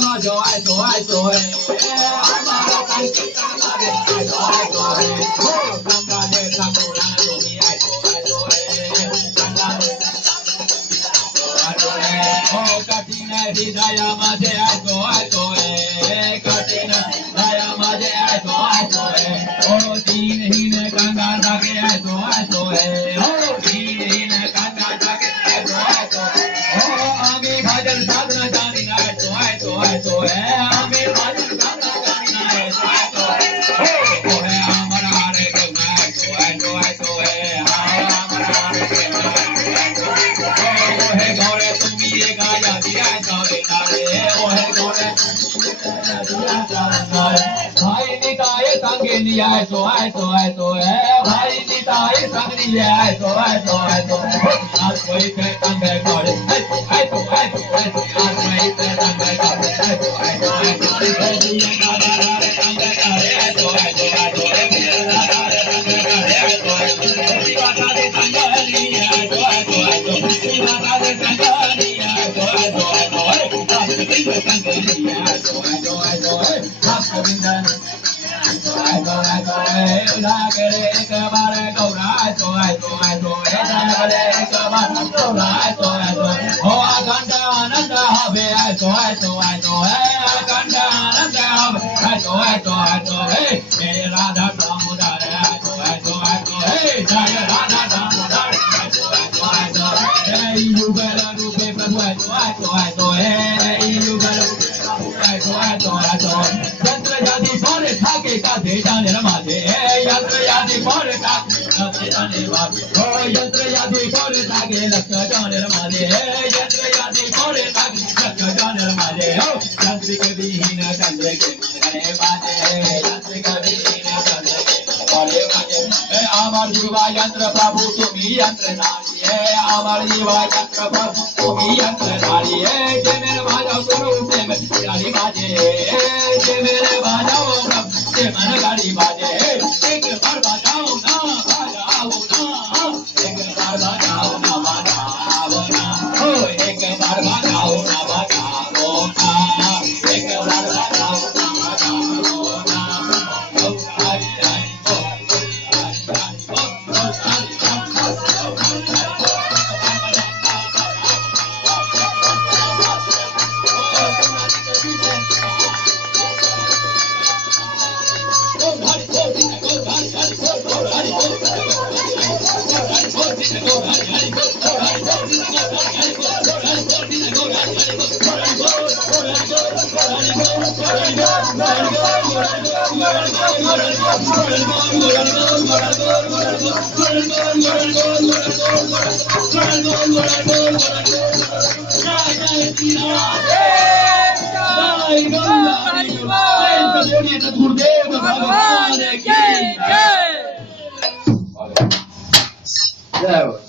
ma jo ai so hamaara kanki ganga de ai so ho ganga de sakura lo mi ai so ganga de oh katina hidaya ma de ai so katina daya ma de ai so oh teen hin ganga da ke ai so oh teen hin ganga da ke ai so oh ame bhajan sadhana jani ai so ame bhajan sadhana jani ai so oh hai amara hare krishna ai so amara hare krishna oh hai gaure tumi ye gaya diya saare oh hai gaure bhai nitaye sange niya ai so bhai nitaye sange niya ai so aaj koi pe sange gaure aaj koi pe sange gaure Amar Jiva Yantra Prabhu Tumi Yantra Nari Amar Jiva Yantra Prabhu Tumi Yantra Nari Je mere bajao suru se mere gadi baje Je mere bajao prabhu se mere gadi baje ek bar bajao na ek bar bajao na oh ek bar bajao na ek bar bajao Yeah.